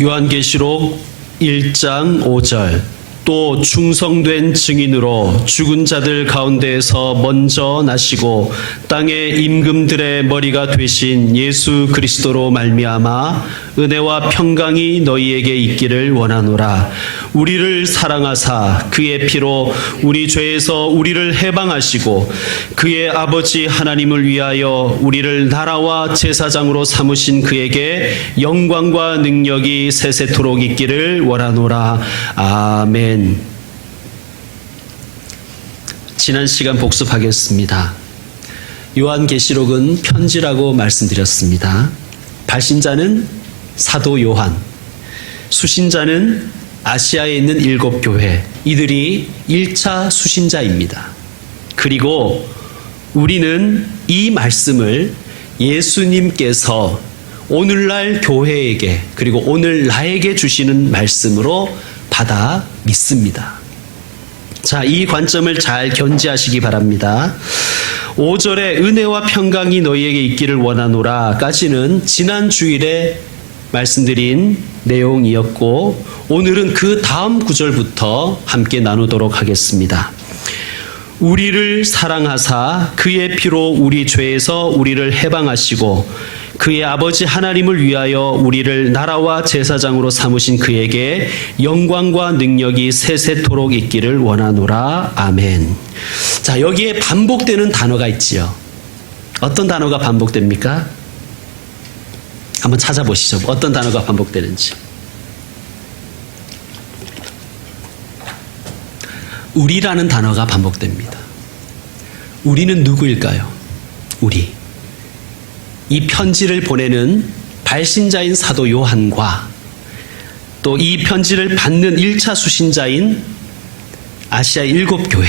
요한계시록 1장 5절 또 충성된 증인으로 죽은 자들 가운데에서 먼저 나시고 땅의 임금들의 머리가 되신 예수 그리스도로 말미암아 은혜와 평강이 너희에게 있기를 원하노라. 우리를 사랑하사 그의 피로 우리 죄에서 우리를 해방하시고 그의 아버지 하나님을 위하여 우리를 나라와 제사장으로 삼으신 그에게 영광과 능력이 세세토록 있기를 원하노라. 아멘. 지난 시간 복습하겠습니다. 요한계시록은 편지라고 말씀드렸습니다. 발신자는 사도 요한, 수신자는 아시아에 있는 7교회, 이들이 1차 수신자입니다. 그리고 우리는 이 말씀을 예수님께서 오늘날 교회에게 그리고 오늘 나에게 주시는 말씀으로 받아 믿습니다. 자, 이 관점을 잘 견지하시기 바랍니다. 5절에 은혜와 평강이 너희에게 있기를 원하노라 까지는 지난 주일에 말씀드린 내용이었고 오늘은 그 다음 구절부터 함께 나누도록 하겠습니다. 우리를 사랑하사 그의 피로 우리 죄에서 우리를 해방하시고 그의 아버지 하나님을 위하여 우리를 나라와 제사장으로 삼으신 그에게 영광과 능력이 세세토록 있기를 원하노라. 아멘. 자, 여기에 반복되는 단어가 있지요. 어떤 단어가 반복됩니까? 한번 찾아보시죠. 어떤 단어가 반복되는지. 우리라는 단어가 반복됩니다. 우리는 누구일까요? 우리. 이 편지를 보내는 발신자인 사도 요한과 또 이 편지를 받는 1차 수신자인 아시아 7교회,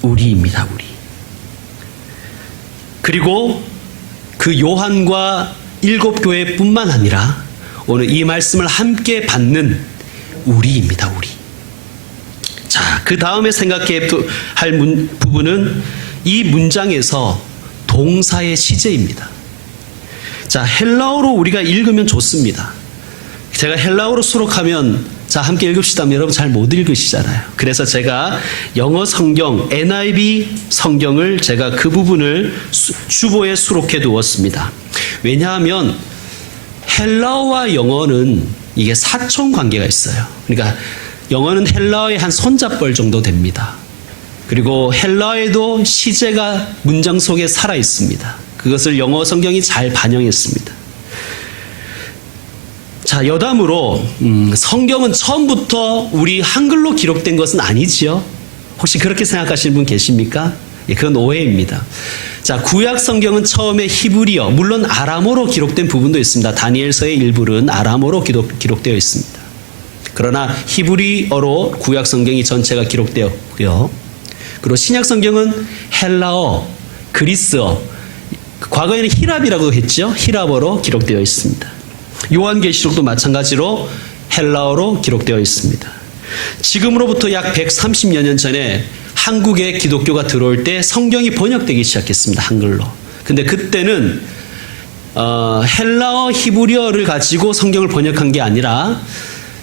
우리입니다. 우리. 그리고 그 요한과 7교회뿐만 아니라 오늘 이 말씀을 함께 받는 우리입니다. 우리. 자, 그 다음에 생각해야 할 부분은 이 문장에서 동사의 시제입니다. 자, 헬라어로 우리가 읽으면 좋습니다. 제가 헬라어로 수록하면 자, 함께 읽읍시다. 여러분 잘 못 읽으시잖아요. 그래서 제가 영어 성경, NIV 성경을 제가 그 부분을 주보에 수록해 두었습니다. 왜냐하면 헬라어와 영어는 이게 사촌 관계가 있어요. 그러니까 영어는 헬라어의 한 손잡벌 정도 됩니다. 그리고 헬라어에도 시제가 문장 속에 살아 있습니다. 그것을 영어 성경이 잘 반영했습니다. 자, 여담으로 성경은 처음부터 우리 한글로 기록된 것은 아니지요? 혹시 그렇게 생각하시는 분 계십니까? 예, 그건 오해입니다. 자, 구약 성경은 처음에 히브리어, 물론 아람어로 기록된 부분도 있습니다. 다니엘서의 일부는 아람어로 기록되어 있습니다. 그러나 히브리어로 구약 성경이 전체가 기록되었고요. 그리고 신약 성경은 헬라어, 그리스어, 과거에는 히랍이라고 했죠. 히랍어로 기록되어 있습니다. 요한계시록도 마찬가지로 헬라어로 기록되어 있습니다. 지금으로부터 약 130여 년 전에 한국에 기독교가 들어올 때 성경이 번역되기 시작했습니다. 한글로. 근데 그때는 헬라어, 히브리어를 가지고 성경을 번역한 게 아니라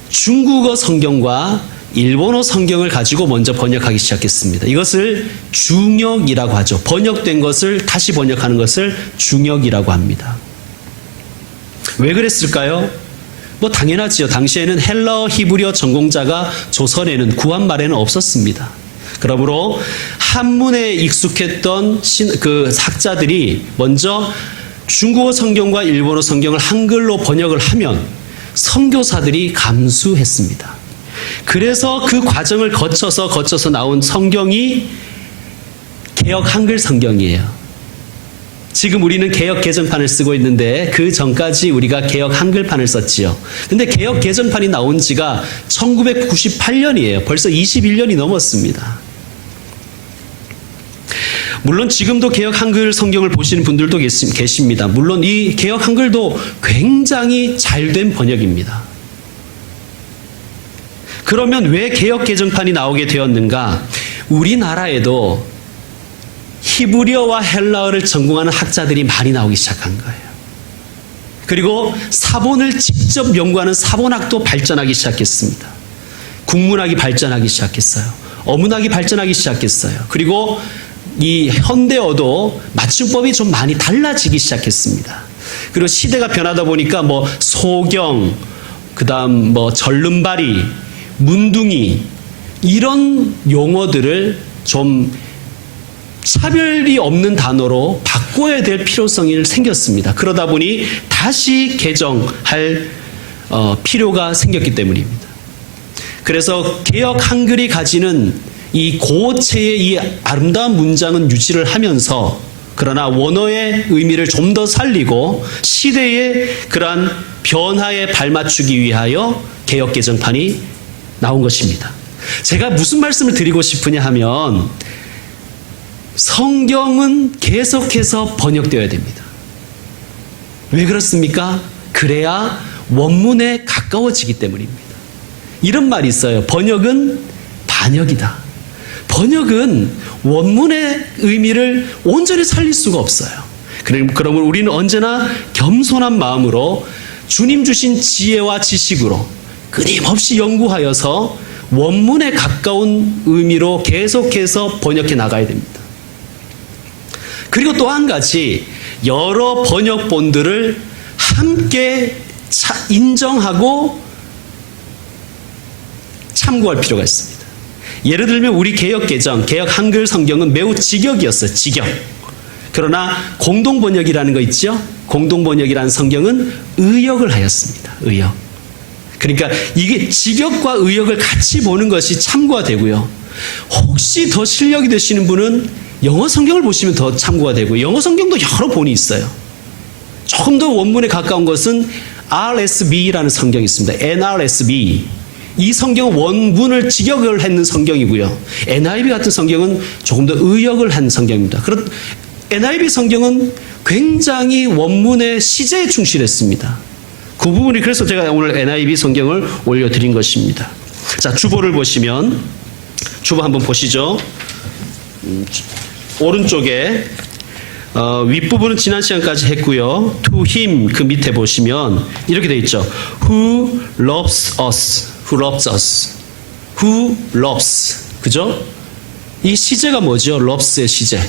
중국어 성경과 일본어 성경을 가지고 먼저 번역하기 시작했습니다. 이것을 중역이라고 하죠. 번역된 것을 다시 번역하는 것을 중역이라고 합니다. 왜 그랬을까요? 뭐 당연하지요. 당시에는 헬라어, 히브리어 전공자가 조선에는 구한 말에는 없었습니다. 그러므로 한문에 익숙했던 그 학자들이 먼저 중국어 성경과 일본어 성경을 한글로 번역을 하면 선교사들이 감수했습니다. 그래서 그 과정을 거쳐서 나온 성경이 개역 한글 성경이에요. 지금 우리는 개역 개정판을 쓰고 있는데 그 전까지 우리가 개역 한글판을 썼지요. 근데 개역 개정판이 나온 지가 1998년이에요. 벌써 21년이 넘었습니다. 물론 지금도 개역 한글 성경을 보시는 분들도 계십니다. 물론 이 개역 한글도 굉장히 잘된 번역입니다. 그러면 왜 개역 개정판이 나오게 되었는가? 우리나라에도 히브리어와 헬라어를 전공하는 학자들이 많이 나오기 시작한 거예요. 그리고 사본을 직접 연구하는 사본학도 발전하기 시작했습니다. 국문학이 발전하기 시작했어요. 어문학이 발전하기 시작했어요. 그리고 이 현대어도 맞춤법이 좀 많이 달라지기 시작했습니다. 그리고 시대가 변하다 보니까 뭐 소경, 그다음 뭐 절름발이, 문둥이 이런 용어들을 좀 차별이 없는 단어로 바꿔야 될 필요성이 생겼습니다. 그러다 보니 다시 개정할 필요가 생겼기 때문입니다. 그래서 개역 한글이 가지는 이 고체의 이 아름다운 문장은 유지를 하면서 그러나 원어의 의미를 좀 더 살리고 시대의 그러한 변화에 발맞추기 위하여 개역 개정판이 나온 것입니다. 제가 무슨 말씀을 드리고 싶으냐 하면 성경은 계속해서 번역되어야 됩니다. 왜 그렇습니까? 그래야 원문에 가까워지기 때문입니다. 이런 말이 있어요. 번역은 반역이다. 번역은 원문의 의미를 온전히 살릴 수가 없어요. 그러면 우리는 언제나 겸손한 마음으로 주님 주신 지혜와 지식으로 끊임없이 연구하여서 원문에 가까운 의미로 계속해서 번역해 나가야 됩니다. 그리고 또 한 가지, 여러 번역본들을 함께 인정하고 참고할 필요가 있습니다. 예를 들면 우리 개역 개정, 개역 한글 성경은 매우 직역이었어요. 직역. 그러나 공동번역이라는 거 있죠? 공동번역이라는 성경은 의역을 하였습니다. 의역. 그러니까 이게 직역과 의역을 같이 보는 것이 참고가 되고요. 혹시 더 실력이 되시는 분은 영어 성경을 보시면 더 참고가 되고, 영어 성경도 여러 본이 있어요. 조금 더 원문에 가까운 것은 RSV라는 성경이 있습니다. NRSV. 이 성경은 원문을 직역을 했는 성경이고요. NIV 같은 성경은 조금 더 의역을 한 성경입니다. NIV 성경은 굉장히 원문의 시제에 충실했습니다. 그 부분이 그래서 제가 오늘 NIV 성경을 올려드린 것입니다. 자, 주보를 보시면, 주보 한번 보시죠. 오른쪽에 윗부분은 지난 시간까지 했고요. To him 그 밑에 보시면 이렇게 되어 있죠. Who loves us? Who loves us? Who loves? 그죠? 이 시제가 뭐죠? loves의 시제.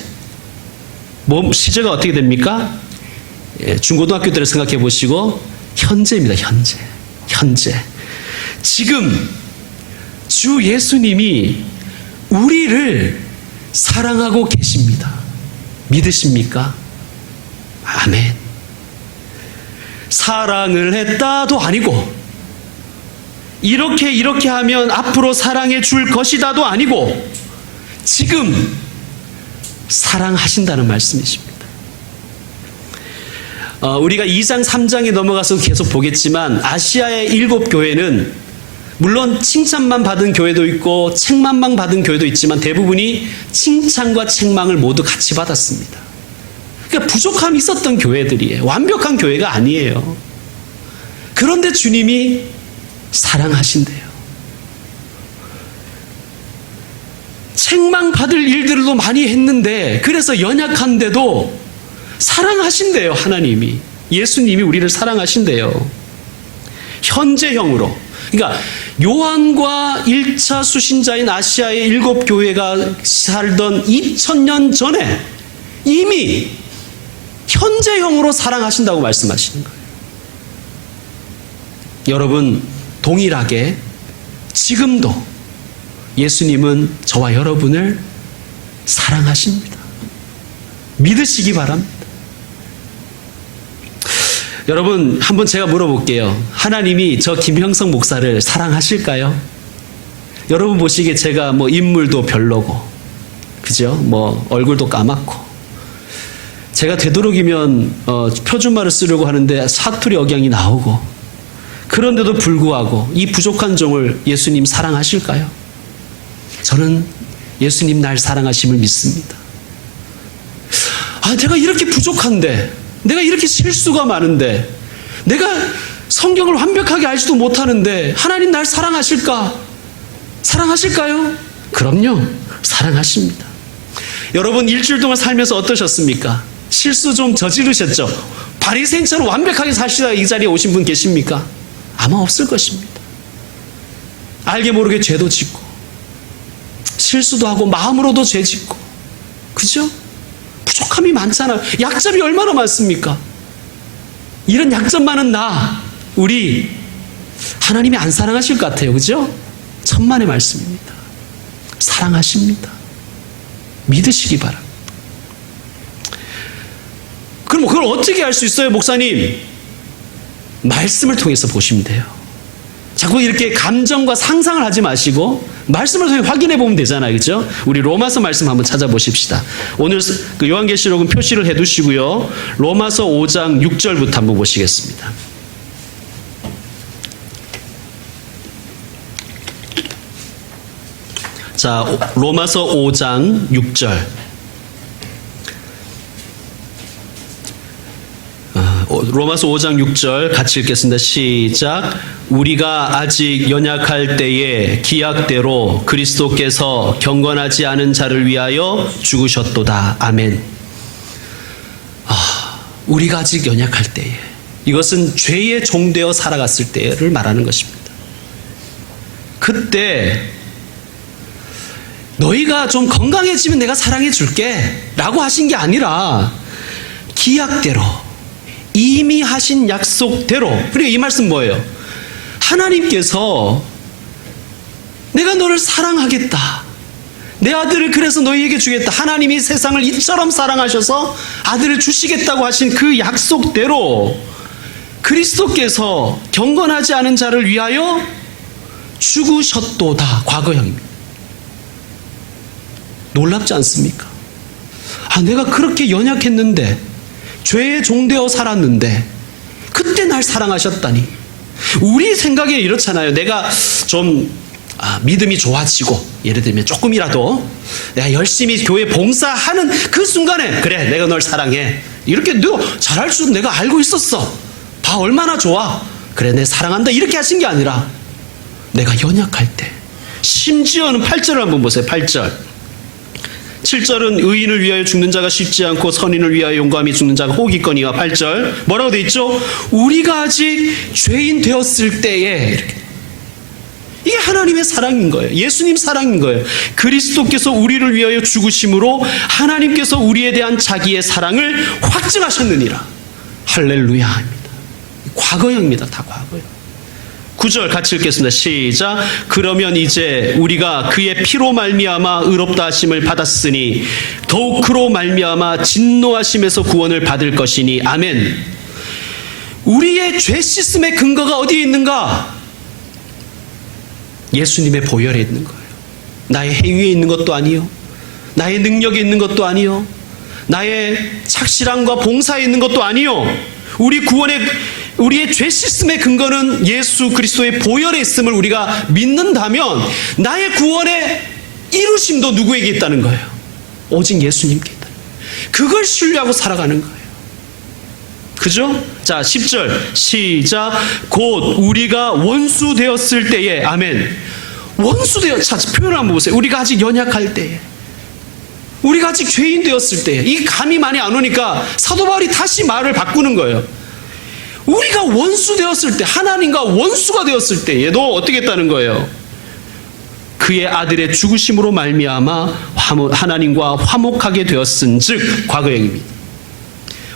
시제가 어떻게 됩니까? 중고등학교 때를 생각해 보시고 현재입니다. 현재. 지금 주 예수님이 우리를 사랑하고 계십니다. 믿으십니까? 아멘. 사랑을 했다도 아니고, 이렇게 하면 앞으로 사랑해 줄 것이다도 아니고, 지금 사랑하신다는 말씀이십니다. 우리가 2장 3장에 넘어가서 계속 보겠지만 아시아의 7교회는 물론 칭찬만 받은 교회도 있고 책망만 받은 교회도 있지만 대부분이 칭찬과 책망을 모두 같이 받았습니다. 그러니까 부족함이 있었던 교회들이에요. 완벽한 교회가 아니에요. 그런데 주님이 사랑하신대요. 책망받을 일들도 많이 했는데, 그래서 연약한데도 사랑하신대요. 하나님이, 예수님이 우리를 사랑하신대요. 현재형으로. 그러니까 요한과 1차 수신자인 아시아의 7교회가 살던 2000년 전에 이미 현재형으로 사랑하신다고 말씀하시는 거예요. 여러분, 동일하게 지금도 예수님은 저와 여러분을 사랑하십니다. 믿으시기 바랍니다. 여러분, 한번 제가 물어볼게요. 하나님이 저 김형성 목사를 사랑하실까요? 여러분 보시기에 제가 뭐 인물도 별로고, 그죠? 뭐 얼굴도 까맣고, 제가 되도록이면 표준말을 쓰려고 하는데 사투리 억양이 나오고, 그런데도 불구하고 이 부족한 종을 예수님 사랑하실까요? 저는 예수님 날 사랑하심을 믿습니다. 내가 이렇게 부족한데, 내가 이렇게 실수가 많은데, 내가 성경을 완벽하게 알지도 못하는데 하나님 날 사랑하실까? 사랑하실까요? 그럼요. 사랑하십니다. 여러분, 일주일 동안 살면서 어떠셨습니까? 실수 좀 저지르셨죠? 바리새인처럼 완벽하게 사시다가 이 자리에 오신 분 계십니까? 아마 없을 것입니다. 알게 모르게 죄도 짓고 실수도 하고 마음으로도 죄 짓고, 그죠? 부족함이 많잖아요. 약점이 얼마나 많습니까? 이런 약점 많은 우리 하나님이 안 사랑하실 것 같아요. 그죠? 천만의 말씀입니다. 사랑하십니다. 믿으시기 바랍니다. 그럼 그걸 어떻게 할 수 있어요, 목사님? 말씀을 통해서 보시면 돼요. 자꾸 이렇게 감정과 상상을 하지 마시고 말씀을 통해 확인해 보면 되잖아요. 그렇죠? 우리 로마서 말씀 한번 찾아보십시다. 오늘 그 요한계시록은 표시를 해 두시고요. 로마서 5장 6절부터 한번 보시겠습니다. 자, 로마서 5장 6절. 로마서 5장 6절 같이 읽겠습니다. 시작. 우리가 아직 연약할 때에 기약대로 그리스도께서 경건하지 않은 자를 위하여 죽으셨도다. 아멘. 우리가 아직 연약할 때에, 이것은 죄의 종되어 살아갔을 때를 말하는 것입니다. 그때 너희가 좀 건강해지면 내가 사랑해 줄게 라고 하신 게 아니라 기약대로, 이미 하신 약속대로. 그리고 이 말씀 뭐예요? 하나님께서 내가 너를 사랑하겠다, 내 아들을 그래서 너희에게 주겠다, 하나님이 세상을 이처럼 사랑하셔서 아들을 주시겠다고 하신 그 약속대로 그리스도께서 경건하지 않은 자를 위하여 죽으셨도다. 과거형입니다. 놀랍지 않습니까? 내가 그렇게 연약했는데, 죄의 종되어 살았는데 그때 날 사랑하셨다니. 우리 생각에 이렇잖아요. 내가 좀 믿음이 좋아지고, 예를 들면 조금이라도 내가 열심히 교회 봉사하는 그 순간에, 그래 내가 널 사랑해, 이렇게 너 잘할 줄 내가 알고 있었어, 봐 얼마나 좋아, 그래 내 사랑한다, 이렇게 하신 게 아니라 내가 연약할 때. 심지어는 8절을 한번 보세요. 8절. 7절은 의인을 위하여 죽는 자가 쉽지 않고 선인을 위하여 용감히 죽는 자가 혹 있거니와. 8절 뭐라고 돼 있죠? 우리가 아직 죄인 되었을 때에. 이렇게. 이게 하나님의 사랑인 거예요. 예수님 사랑인 거예요. 그리스도께서 우리를 위하여 죽으심으로 하나님께서 우리에 대한 자기의 사랑을 확증하셨느니라. 할렐루야 합니다. 과거형입니다. 다 과거형. 9절 같이 읽겠습니다. 시작. 그러면 이제 우리가 그의 피로 말미암아 의롭다 하심을 받았으니 더욱 그로 말미암아 진노하심에서 구원을 받을 것이니. 아멘. 우리의 죄 씻음의 근거가 어디에 있는가? 예수님의 보혈에 있는 거예요. 나의 행위에 있는 것도 아니요, 나의 능력에 있는 것도 아니요, 나의 착실함과 봉사에 있는 것도 아니요. 우리의 죄 씻음의 근거는 예수 그리스도의 보혈에 있음을 우리가 믿는다면 나의 구원의 이루심도 누구에게 있다는 거예요? 오직 예수님께 있다는 거예요. 그걸 신뢰하고 살아가는 거예요. 그죠? 자, 10절 시작. 곧 우리가 원수 되었을 때에. 아멘. 원수 자, 표현을 한번 보세요. 우리가 아직 연약할 때에, 우리가 아직 죄인 되었을 때에. 이 감이 많이 안 오니까 사도 바울이 다시 말을 바꾸는 거예요. 우리가 원수 되었을 때, 하나님과 원수가 되었을 때에도 어떻게 했다는 거예요? 그의 아들의 죽으심으로 말미암아 하나님과 화목하게 되었은즉. 과거형입니다.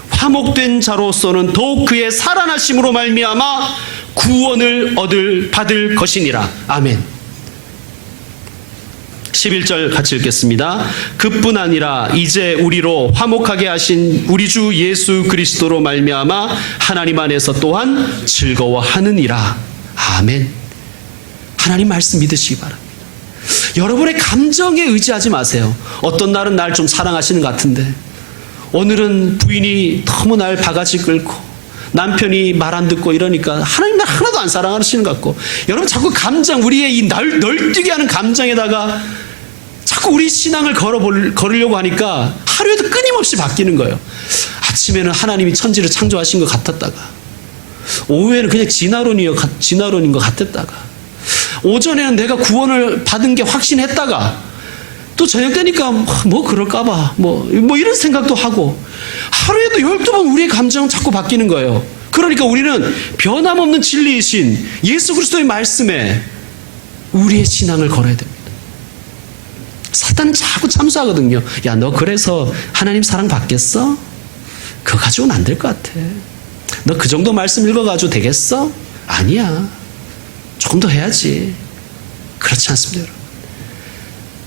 화목된 자로서는 더욱 그의 살아나심으로 말미암아 구원을 받을 것이니라. 아멘. 11절 같이 읽겠습니다. 그뿐 아니라 이제 우리로 화목하게 하신 우리 주 예수 그리스도로 말미암아 하나님 안에서 또한 즐거워하느니라. 아멘. 하나님 말씀 믿으시기 바랍니다. 여러분의 감정에 의지하지 마세요. 어떤 날은 날 좀 사랑하시는 것 같은데, 오늘은 부인이 너무 날 바가지 끌고 남편이 말 안 듣고 이러니까 하나님 날 하나도 안 사랑하시는 것 같고. 여러분 자꾸 감정, 우리의 이 널뛰게 하는 감정에다가 자꾸 우리 신앙을 걸으려고 하니까 하루에도 끊임없이 바뀌는 거예요. 아침에는 하나님이 천지를 창조하신 것 같았다가, 오후에는 그냥 진화론인 것 같았다가, 오전에는 내가 구원을 받은 게 확신했다가, 또 저녁 되니까 뭐 그럴까봐 뭐 이런 생각도 하고 하루에도 12번 우리의 감정은 자꾸 바뀌는 거예요. 그러니까 우리는 변함없는 진리이신 예수 그리스도의 말씀에 우리의 신앙을 걸어야 됩니다. 사탄은 자꾸 참수하거든요. 야, 너 그래서 하나님 사랑 받겠어? 그거 가지고는 안 될 것 같아. 너 그 정도 말씀 읽어가지고 되겠어? 아니야. 조금 더 해야지. 그렇지 않습니다, 여러분.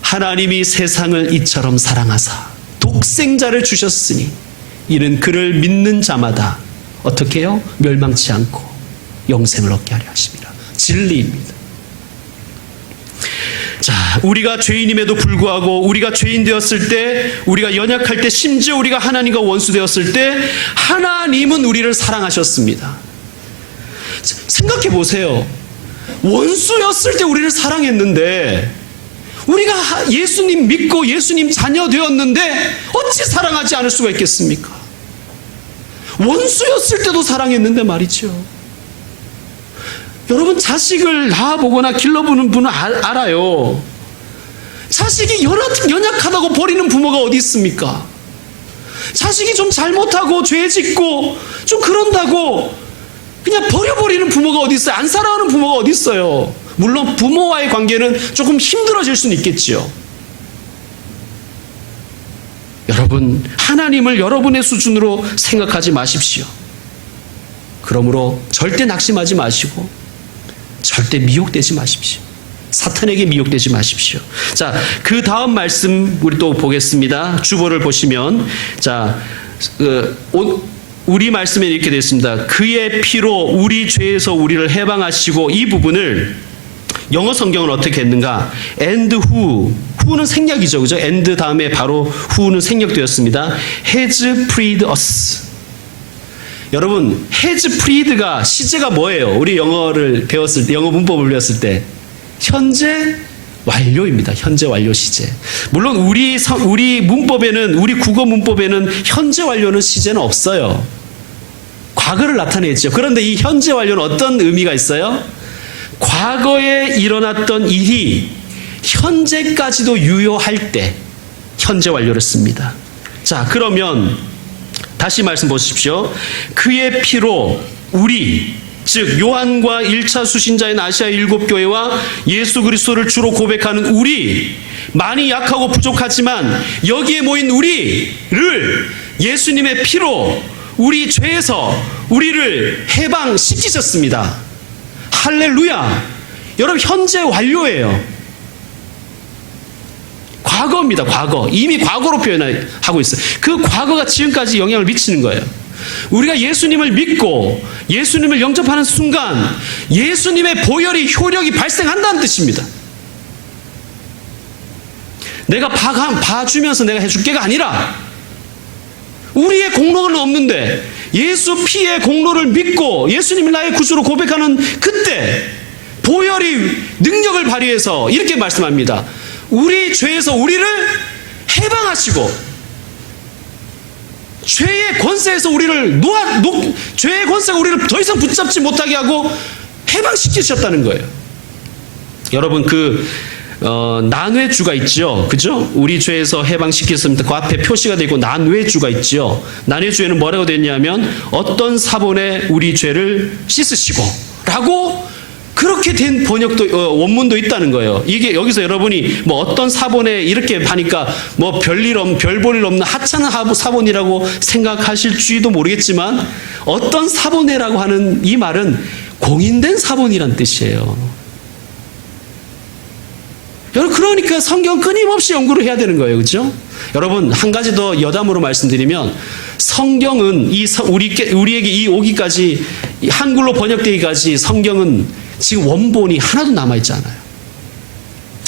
하나님이 세상을 이처럼 사랑하사 독생자를 주셨으니 이는 그를 믿는 자마다 어떻게 해요? 멸망치 않고 영생을 얻게 하려 하심이라. 진리입니다. 자, 우리가 죄인임에도 불구하고 우리가 죄인 되었을 때, 우리가 연약할 때, 심지어 우리가 하나님과 원수 되었을 때 하나님은 우리를 사랑하셨습니다. 생각해 보세요. 원수였을 때 우리를 사랑했는데 우리가 예수님 믿고 예수님 자녀 되었는데 어찌 사랑하지 않을 수가 있겠습니까? 원수였을 때도 사랑했는데 말이죠. 여러분, 자식을 낳아보거나 길러보는 분은 알아요. 자식이 연약하다고 버리는 부모가 어디 있습니까? 자식이 좀 잘못하고 죄 짓고 좀 그런다고 그냥 버려버리는 부모가 어디 있어요? 안 사랑하는 부모가 어디 있어요? 물론 부모와의 관계는 조금 힘들어질 수는 있겠지요. 여러분, 하나님을 여러분의 수준으로 생각하지 마십시오. 그러므로 절대 낙심하지 마시고 절대 미혹되지 마십시오. 사탄에게 미혹되지 마십시오. 자, 그 다음 말씀 우리 또 보겠습니다. 주보를 보시면, 자, 우리 말씀에 이렇게 되어 있습니다. 그의 피로 우리 죄에서 우리를 해방하시고, 이 부분을 영어 성경은 어떻게 했는가? And who는 생략이죠, 그죠? and 다음에 바로 who는 생략되었습니다. has freed us. 여러분, has freed가 시제가 뭐예요? 우리 영어를 배웠을 때, 영어 문법을 배웠을 때 현재 완료입니다. 현재 완료 시제. 물론 우리 문법에는, 우리 국어 문법에는 현재 완료는 시제는 없어요. 과거를 나타내죠. 그런데 이 현재 완료는 어떤 의미가 있어요? 과거에 일어났던 일이 현재까지도 유효할 때 현재 완료를 씁니다. 자, 그러면 다시 말씀 보십시오. 그의 피로 우리, 즉 요한과 1차 수신자인 아시아 7교회와 예수 그리스도를 주로 고백하는 우리, 많이 약하고 부족하지만 여기에 모인 우리를 예수님의 피로 우리 죄에서 우리를 해방시키셨습니다. 할렐루야. 여러분, 현재 완료예요. 과거입니다. 과거. 이미 과거로 표현하고 있어요. 그 과거가 지금까지 영향을 미치는 거예요. 우리가 예수님을 믿고 예수님을 영접하는 순간 예수님의 보혈이 효력이 발생한다는 뜻입니다. 내가 봐주면서 내가 해줄게가 아니라 우리의 공로는 없는데 예수 피의 공로를 믿고 예수님이 나의 구주로 고백하는 그때 보혈이 능력을 발휘해서 이렇게 말씀합니다. 우리 죄에서 우리를 해방하시고 죄의 권세에서 우리를 죄의 권세가 우리를 더 이상 붙잡지 못하게 하고 해방시키셨다는 거예요. 여러분, 난회주가 있죠. 그죠? 우리 죄에서 해방시켰습니다. 그 앞에 표시가 되고 난회주가 있죠. 난회주에는 뭐라고 되냐면 어떤 사본에 우리 죄를 씻으시고 라고 그렇게 된 번역도 원문도 있다는 거예요. 이게 여기서 여러분이 뭐 어떤 사본에 이렇게 하니까 뭐 별 볼 일 없는 하찮은 사본이라고 생각하실지도 모르겠지만 어떤 사본에라고 하는 이 말은 공인된 사본이란 뜻이에요. 여러분, 그러니까 성경 끊임없이 연구를 해야 되는 거예요. 그렇죠? 여러분, 한 가지 더 여담으로 말씀드리면 성경은 우리에게 오기까지 한글로 번역되기까지 성경은 지금 원본이 하나도 남아있지 않아요.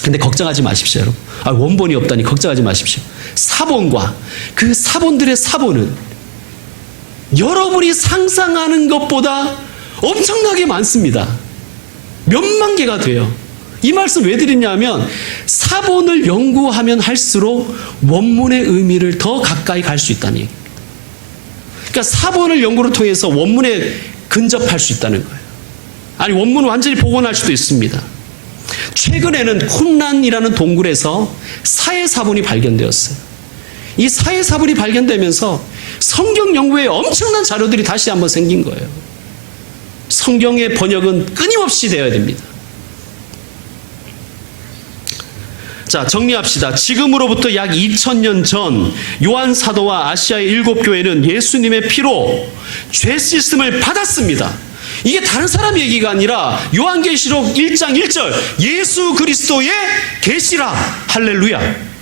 근데 걱정하지 마십시오, 여러분. 원본이 없다니 걱정하지 마십시오. 사본과 그 사본들의 사본은 여러분이 상상하는 것보다 엄청나게 많습니다. 몇만 개가 돼요. 이 말씀 왜 드리냐면 사본을 연구하면 할수록 원문의 의미를 더 가까이 갈 수 있다는 얘기입니다. 그러니까 사본을 연구를 통해서 원문에 근접할 수 있다는 거예요. 아니, 원문을 완전히 복원할 수도 있습니다. 최근에는 쿰란이라는 동굴에서 사해사본이 발견되었어요. 이 사해사본이 발견되면서 성경 연구에 엄청난 자료들이 다시 한번 생긴 거예요. 성경의 번역은 끊임없이 되어야 됩니다. 자, 정리합시다. 지금으로부터 약 2000년 전 요한 사도와 아시아의 7교회는 예수님의 피로 죄 씻음을 받았습니다. 이게 다른 사람 얘기가 아니라 요한계시록 1장 1절 예수 그리스도의 계시라. 할렐루야.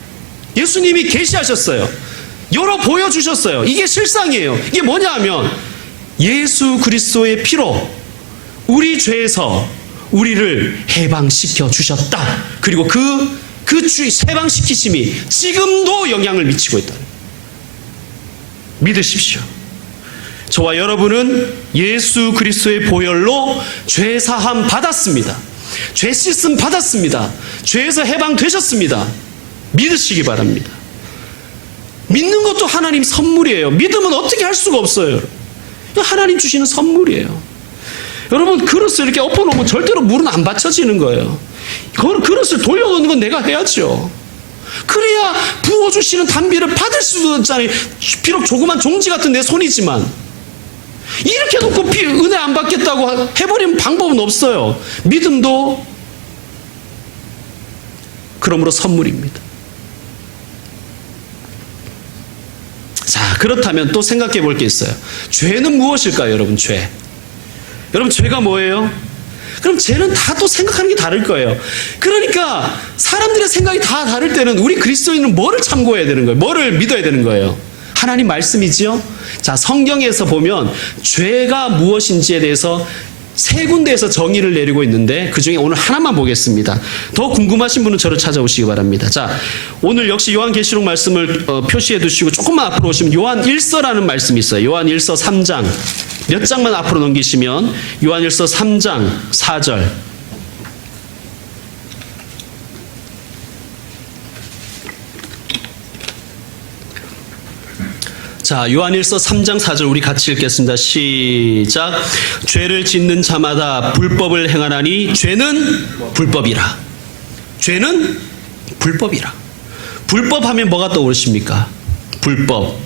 예수님이 계시하셨어요. 열어 보여주셨어요. 이게 실상이에요. 이게 뭐냐 하면 예수 그리스도의 피로 우리 죄에서 우리를 해방시켜 주셨다. 그리고 그 해방시키심이 지금도 영향을 미치고 있다. 믿으십시오. 저와 여러분은 예수 그리스도의 보혈로 죄 사함 받았습니다. 죄 씻음 받았습니다. 죄에서 해방되셨습니다. 믿으시기 바랍니다. 믿는 것도 하나님 선물이에요. 믿으면 어떻게 할 수가 없어요. 하나님 주시는 선물이에요. 여러분, 그릇을 이렇게 엎어놓으면 절대로 물은 안 받쳐지는 거예요. 그릇을 돌려놓는 건 내가 해야죠. 그래야 부어주시는 단비를 받을 수도 있잖아요. 비록 조그만 종지 같은 내 손이지만 이렇게 놓고 은혜 안 받겠다고 해버리면 방법은 없어요. 믿음도 그러므로 선물입니다. 자, 그렇다면 또 생각해 볼 게 있어요. 죄는 무엇일까요, 여러분? 여러분, 죄가 뭐예요? 그럼 죄는 다 또 생각하는 게 다를 거예요. 그러니까 사람들의 생각이 다 다를 때는 우리 그리스도인은 뭐를 참고해야 되는 거예요? 뭐를 믿어야 되는 거예요? 하나님 말씀이지요? 자, 성경에서 보면 죄가 무엇인지에 대해서 세 군데에서 정의를 내리고 있는데 그중에 오늘 하나만 보겠습니다. 더 궁금하신 분은 저를 찾아오시기 바랍니다. 자, 오늘 역시 요한계시록 말씀을 표시해 두시고 조금만 앞으로 오시면 요한 1서라는 말씀이 있어요. 요한 1서 3장 몇 장만 앞으로 넘기시면 요한 1서 3장 4절. 자, 요한일서 3장 4절 우리 같이 읽겠습니다. 시작. 죄를 짓는 자마다 불법을 행하나니 죄는 불법이라. 죄는 불법이라. 불법하면 뭐가 떠오르십니까? 불법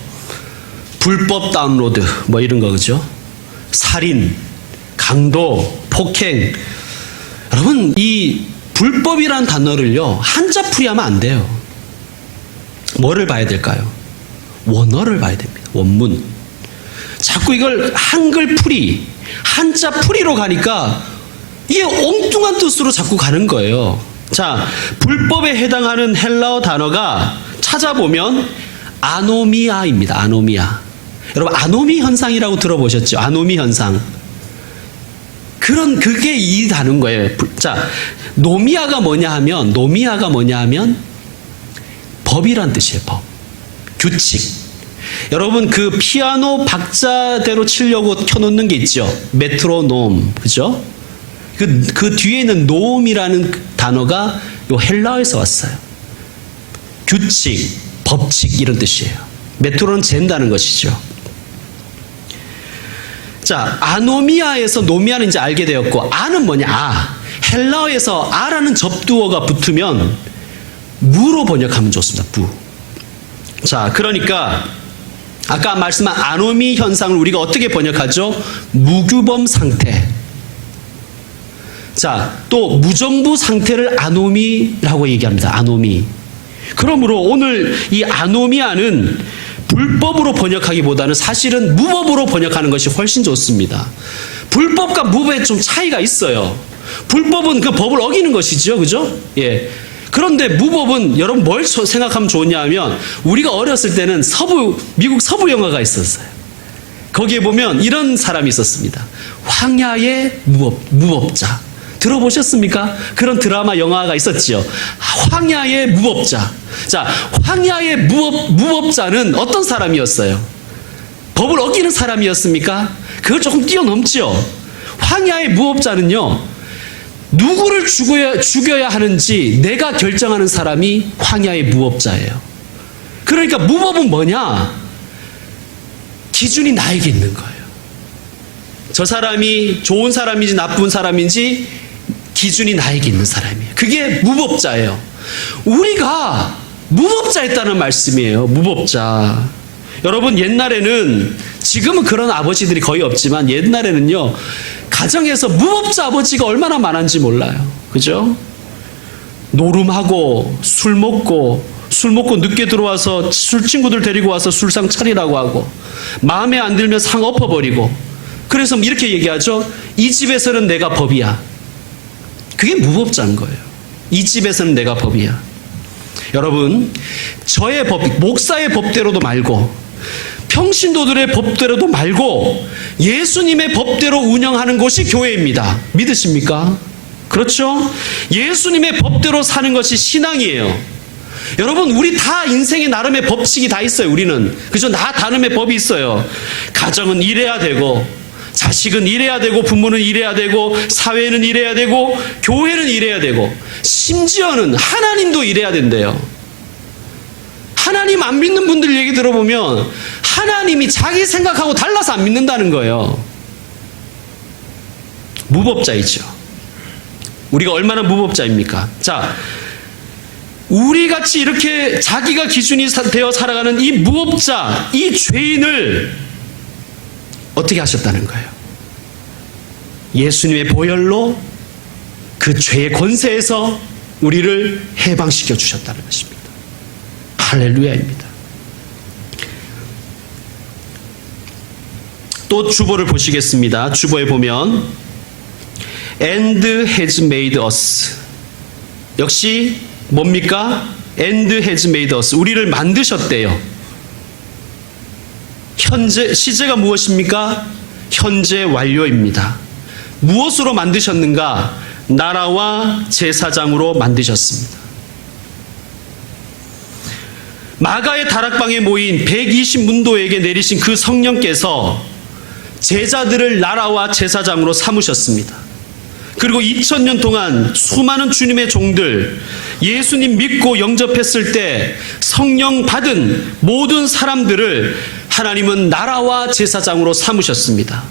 다운로드 뭐 이런 거, 그죠? 살인, 강도, 폭행. 여러분, 이 불법이라는 단어를요 한자풀이하면 안 돼요. 뭐를 봐야 될까요? 원어를 봐야 됩니다. 원문. 자꾸 이걸 한글 풀이, 한자 풀이로 가니까 이게 엉뚱한 뜻으로 자꾸 가는 거예요. 자, 불법에 해당하는 헬라어 단어가 찾아보면 아노미아입니다. 아노미아. 여러분, 아노미 현상이라고 들어보셨죠? 아노미 현상. 그게 이 단어인 거예요. 자, 노미아가 뭐냐 하면 법이란 뜻이에요. 법. 규칙. 여러분, 그 피아노 박자대로 치려고 켜놓는 게 있죠. 메트로놈, 그죠? 그 뒤에 있는 노음이라는 단어가 요 헬라어에서 왔어요. 규칙, 법칙 이런 뜻이에요. 메트로는 잰다는 것이죠. 자, 아노미아에서 노미아는 이제 알게 되었고, 아는 뭐냐? 헬라어에서 아라는 접두어가 붙으면 무로 번역하면 좋습니다. 무. 자, 그러니까 아까 말씀한 아노미 현상을 우리가 어떻게 번역하죠? 무규범 상태. 자, 또 무정부 상태를 아노미라고 얘기합니다. 아노미. 그러므로 오늘 이 아노미아는 불법으로 번역하기보다는 사실은 무법으로 번역하는 것이 훨씬 좋습니다. 불법과 무법에 좀 차이가 있어요. 불법은 그 법을 어기는 것이죠. 그죠? 예. 그런데 무법은 여러분 뭘 생각하면 좋냐 하면 우리가 어렸을 때는 미국 서부 영화가 있었어요. 거기에 보면 이런 사람이 있었습니다. 황야의 무법자. 들어보셨습니까? 그런 드라마 영화가 있었지요. 황야의 무법자. 자, 황야의 무법자는 어떤 사람이었어요? 법을 어기는 사람이었습니까? 그걸 조금 뛰어넘죠. 황야의 무법자는요, 누구를 죽여야 하는지 내가 결정하는 사람이 황야의 무법자예요. 그러니까 무법은 뭐냐? 기준이 나에게 있는 거예요. 저 사람이 좋은 사람인지 나쁜 사람인지 기준이 나에게 있는 사람이에요. 그게 무법자예요. 우리가 무법자였다는 말씀이에요. 무법자. 여러분, 옛날에는, 지금은 그런 아버지들이 거의 없지만 옛날에는요, 가정에서 무법자 아버지가 얼마나 많은지 몰라요. 그죠? 노름하고 술 먹고 늦게 들어와서 술 친구들 데리고 와서 술상 차리라고 하고, 마음에 안 들면 상 엎어버리고, 그래서 이렇게 얘기하죠. 이 집에서는 내가 법이야. 그게 무법자인 거예요. 이 집에서는 내가 법이야. 여러분, 저의 법, 목사의 법대로도 말고 평신도들의 법대로도 말고 예수님의 법대로 운영하는 곳이 교회입니다. 믿으십니까? 그렇죠? 예수님의 법대로 사는 것이 신앙이에요. 여러분, 우리 다 인생의 나름의 법칙이 다 있어요. 우리는. 그죠? 나 나름의 법이 있어요. 가정은 이래야 되고, 자식은 이래야 되고, 부모는 이래야 되고, 사회는 이래야 되고, 교회는 이래야 되고, 심지어는 하나님도 이래야 된대요. 하나님 안 믿는 분들 얘기 들어보면 하나님이 자기 생각하고 달라서 안 믿는다는 거예요. 무법자이죠. 우리가 얼마나 무법자입니까? 자, 우리같이 이렇게 자기가 기준이 되어 살아가는 이 무법자, 이 죄인을 어떻게 하셨다는 거예요? 예수님의 보혈로 그 죄의 권세에서 우리를 해방시켜 주셨다는 것입니다. 할렐루야입니다. 또 주보를 보시겠습니다. 주보에 보면 and has made us, 역시 뭡니까? and has made us, 우리를 만드셨대요. 현재, 시제가 무엇입니까? 현재 완료입니다. 무엇으로 만드셨는가? 나라와 제사장으로 만드셨습니다. 마가의 다락방에 모인 120문도에게 내리신 그 성령께서 제자들을 나라와 제사장으로 삼으셨습니다. 그리고 2000년 동안 수많은 주님의 종들, 예수님 믿고 영접했을 때 성령 받은 모든 사람들을 하나님은 나라와 제사장으로 삼으셨습니다.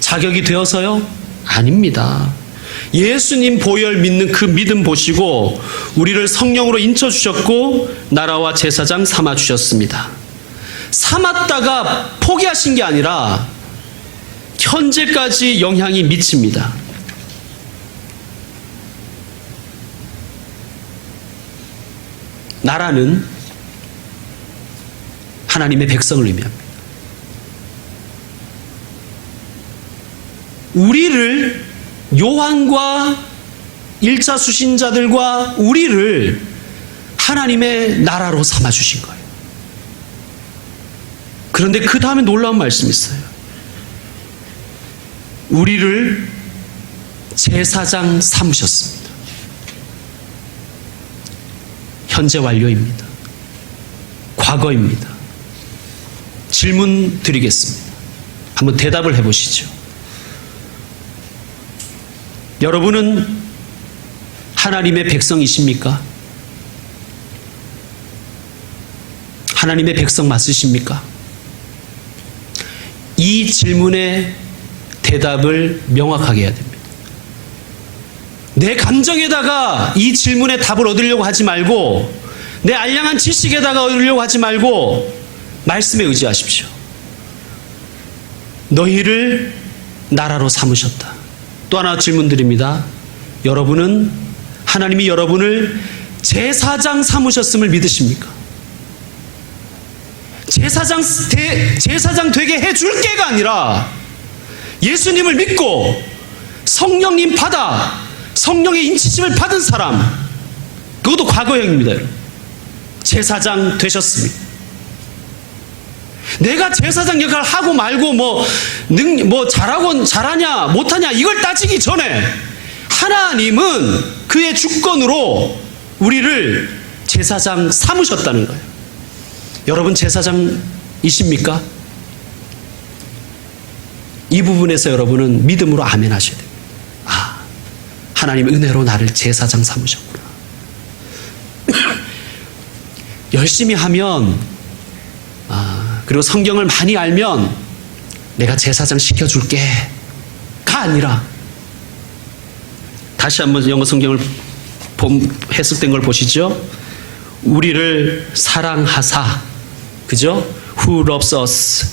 자격이 되어서요? 아닙니다. 예수님 보혈 믿는 그 믿음 보시고 우리를 성령으로 인쳐주셨고 나라와 제사장 삼아주셨습니다. 삼았다가 포기하신 게 아니라 현재까지 영향이 미칩니다. 나라는 하나님의 백성을 의미합니다. 우리를, 요한과 1차 수신자들과 우리를 하나님의 나라로 삼아주신 거예요. 그런데 그 다음에 놀라운 말씀이 있어요. 우리를 제사장 삼으셨습니다. 현재 완료입니다. 과거입니다. 질문 드리겠습니다. 한번 대답을 해보시죠. 여러분은 하나님의 백성이십니까? 하나님의 백성 맞으십니까? 이 질문의 대답을 명확하게 해야 됩니다. 내 감정에다가 이 질문의 답을 얻으려고 하지 말고, 내 알량한 지식에다가 얻으려고 하지 말고 말씀에 의지하십시오. 너희를 나라로 삼으셨다. 또 하나 질문 드립니다. 여러분은 하나님이 여러분을 제사장 삼으셨음을 믿으십니까? 제사장 되게 해줄 게가 아니라 예수님을 믿고 성령님 받아 성령의 인치심을 받은 사람, 그것도 과거형입니다. 제사장 되셨습니다. 내가 제사장 역할을 하고 말고 잘하냐 못하냐 이걸 따지기 전에 하나님은 그의 주권으로 우리를 제사장 삼으셨다는 거예요. 여러분 제사장이십니까? 이 부분에서 여러분은 믿음으로 아멘 하셔야 됩니다. 아, 하나님 은혜로 나를 제사장 삼으셨구나. 열심히 하면, 그리고 성경을 많이 알면 내가 제사장 시켜줄게 가 아니라 다시 한번 영어 성경을 해석된 걸 보시죠. 우리를 사랑하사, 그죠? Who loves us.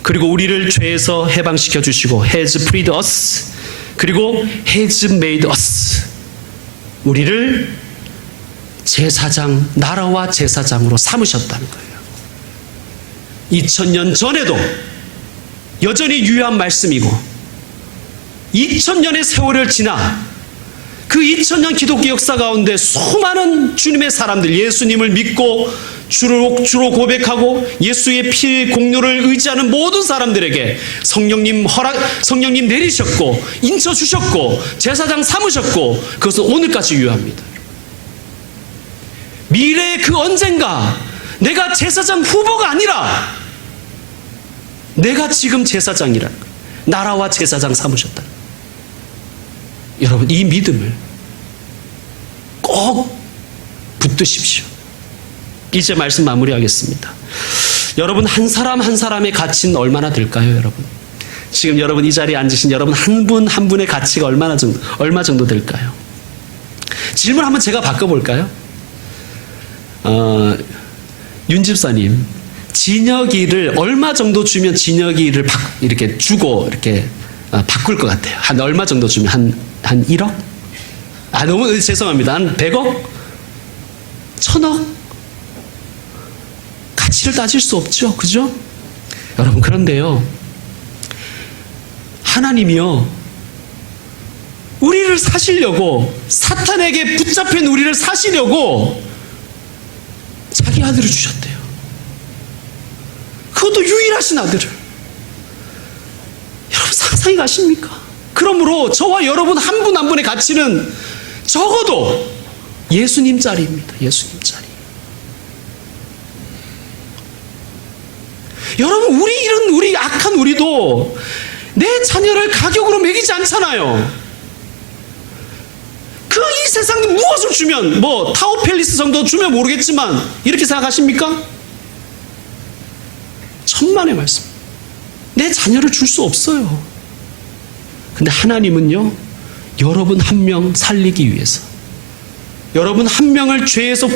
그리고 우리를 죄에서 해방시켜 주시고 has freed us. 그리고 has made us. 우리를 제사장, 나라와 제사장으로 삼으셨다는 거예요. 2000년 전에도 여전히 유효한 말씀이고 2000년의 세월을 지나 그 2000년 기독교 역사 가운데 수많은 주님의 사람들, 예수님을 믿고 주로 고백하고 예수의 피 공로를 의지하는 모든 사람들에게 성령님 내리셨고 인쳐 주셨고 제사장 삼으셨고 그것은 오늘까지 유효합니다. 미래의 그 언젠가 내가 제사장 후보가 아니라 내가 지금 제사장이라는 거예요. 나라와 제사장 삼으셨다. 여러분, 이 믿음을 꼭 붙드십시오. 이제 말씀 마무리하겠습니다. 여러분, 한 사람 한 사람의 가치는 얼마나 될까요, 여러분? 지금 여러분 이 자리에 앉으신 여러분 한 분 한 분의 가치가 얼마 정도 될까요? 질문 한번 제가 바꿔볼까요? 윤 집사님, 진혁이를 얼마 정도 주면 진혁이를 이렇게 주고 이렇게 바꿀 것 같아요? 한 얼마 정도 주면 한 1억? 너무 죄송합니다. 한 100억? 1000억? 가치를 따질 수 없죠. 그죠? 여러분, 그런데요. 하나님이요. 우리를 사시려고, 사탄에게 붙잡힌 우리를 사시려고 자기 아들을 주셨대요. 그것도 유일하신 아들을. 여러분, 상상이 가십니까? 그러므로 저와 여러분 한 분 한 분의 가치는 적어도 예수님짜리입니다. 예수님짜리. 여러분, 우리 악한 우리도 내 자녀를 가격으로 매기지 않잖아요. 이 세상에 무엇을 주면, 타워 팰리스 정도 주면 모르겠지만, 이렇게 생각하십니까? 천만의 말씀. 내 자녀를 줄 수 없어요. 근데 하나님은요, 여러분 한 명 살리기 위해서, 여러분 한 명을 죄에서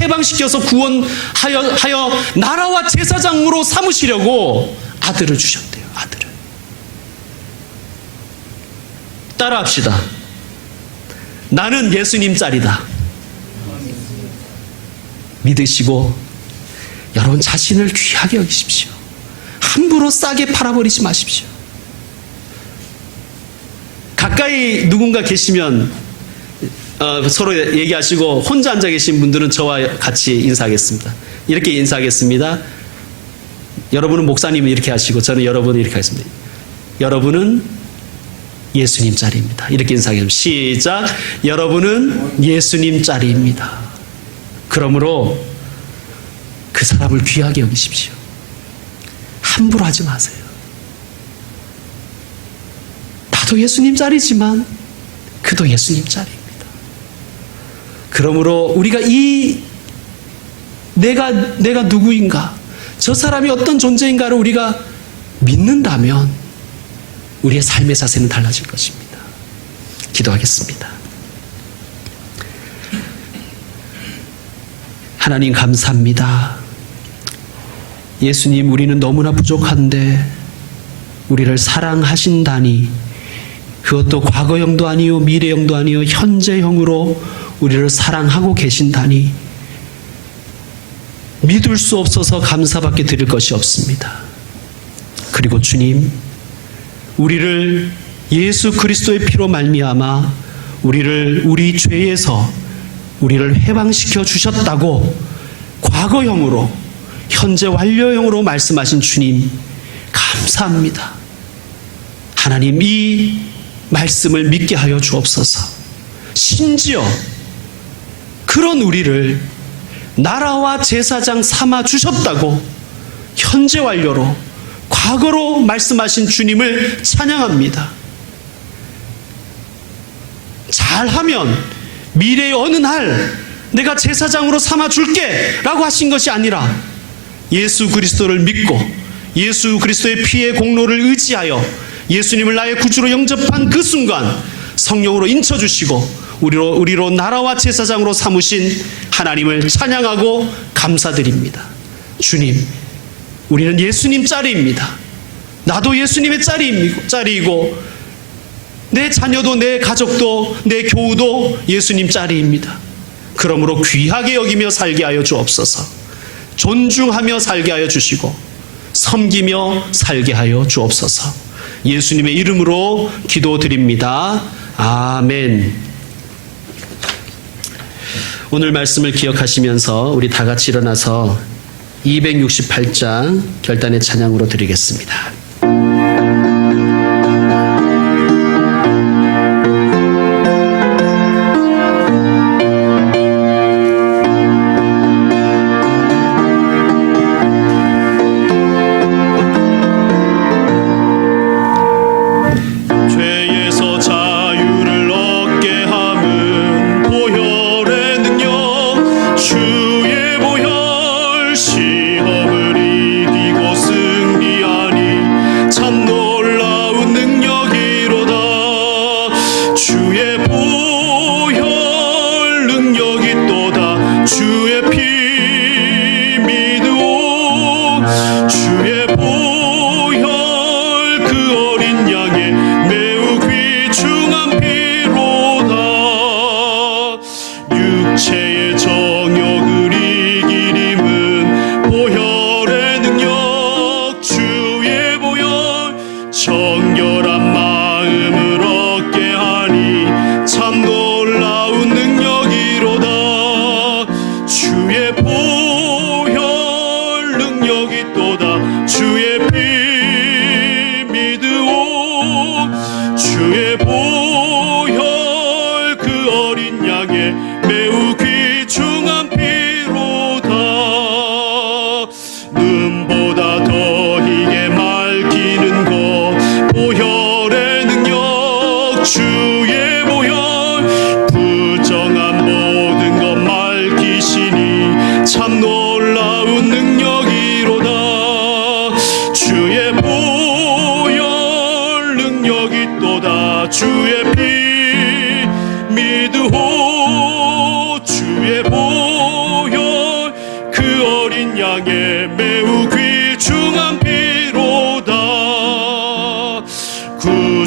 해방시켜서 구원하여 나라와 제사장으로 삼으시려고 아들을 주셨대요. 아들을. 따라합시다. 나는 예수님 짤이다. 믿으시고 여러분 자신을 귀하게 여기십시오. 함부로 싸게 팔아버리지 마십시오. 가까이 누군가 계시면 서로 얘기하시고, 혼자 앉아 계신 분들은 저와 같이 인사하겠습니다. 이렇게 인사하겠습니다. 여러분은 목사님은 이렇게 하시고 저는 여러분은 이렇게 하겠습니다. 여러분은 예수님 짤입니다. 이렇게 인사하겠습니다. 시작. 여러분은 예수님 짤입니다. 그러므로 그 사람을 귀하게 여기십시오. 함부로 하지 마세요. 나도 예수님 짤이지만 그도 예수님 짤입니다. 그러므로 우리가 내가 누구인가, 저 사람이 어떤 존재인가를 우리가 믿는다면 우리의 삶의 자세는 달라질 것입니다. 기도하겠습니다. 하나님, 감사합니다. 예수님, 우리는 너무나 부족한데 우리를 사랑하신다니, 그것도 과거형도 아니요 미래형도 아니요 현재형으로 우리를 사랑하고 계신다니 믿을 수 없어서 감사밖에 드릴 것이 없습니다. 그리고 주님, 우리를 예수 그리스도의 피로 말미암아 우리 죄에서 우리를 해방시켜 주셨다고 과거형으로, 현재 완료형으로 말씀하신 주님, 감사합니다. 하나님, 이 말씀을 믿게 하여 주옵소서. 심지어 그런 우리를 나라와 제사장 삼아 주셨다고 현재 완료로, 과거로 말씀하신 주님을 찬양합니다. 잘하면 미래의 어느 날 내가 제사장으로 삼아 줄게 라고 하신 것이 아니라, 예수 그리스도를 믿고 예수 그리스도의 피의 공로를 의지하여 예수님을 나의 구주로 영접한 그 순간 성령으로 인쳐주시고 우리로 나라와 제사장으로 삼으신 하나님을 찬양하고 감사드립니다. 주님, 우리는 예수님 짤입니다. 나도 예수님의 짤이고 내 자녀도 내 가족도 내 교우도 예수님 짤입니다. 그러므로 귀하게 여기며 살게 하여 주옵소서. 존중하며 살게 하여 주시고 섬기며 살게 하여 주옵소서. 예수님의 이름으로 기도드립니다. 아멘. 오늘 말씀을 기억하시면서 우리 다 같이 일어나서 268장 결단의 찬양으로 드리겠습니다.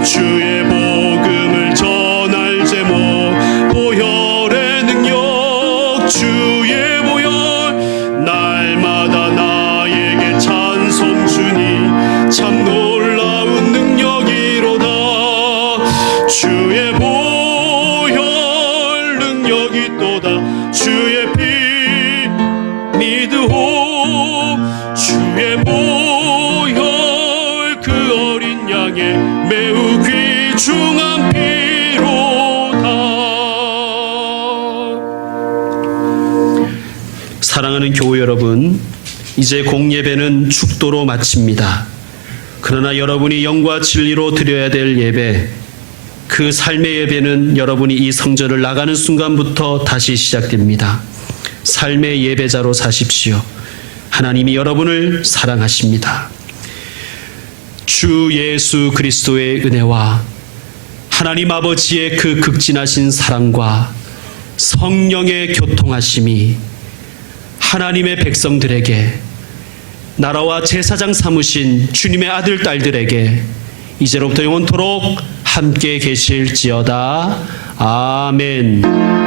주의 복음을 전할 제목 보혈의 능력 주의 보혈 날마다 나에게 찬송 주니 참 놀라운 능력이로다 주의 보혈 능력이 또다 주의 피 믿으오 주의 보혈 그 어린 양의 매우 귀중한 피로다. 사랑하는 교우 여러분, 이제 공예배는 축도로 마칩니다. 그러나 여러분이 영과 진리로 드려야 될 예배, 그 삶의 예배는 여러분이 이 성전을 나가는 순간부터 다시 시작됩니다. 삶의 예배자로 사십시오. 하나님이 여러분을 사랑하십니다. 주 예수 그리스도의 은혜와 하나님 아버지의 그 극진하신 사랑과 성령의 교통하심이 하나님의 백성들에게 나라와 제사장 삼으신 주님의 아들 딸들에게 이제로부터 영원토록 함께 계실지어다. 아멘.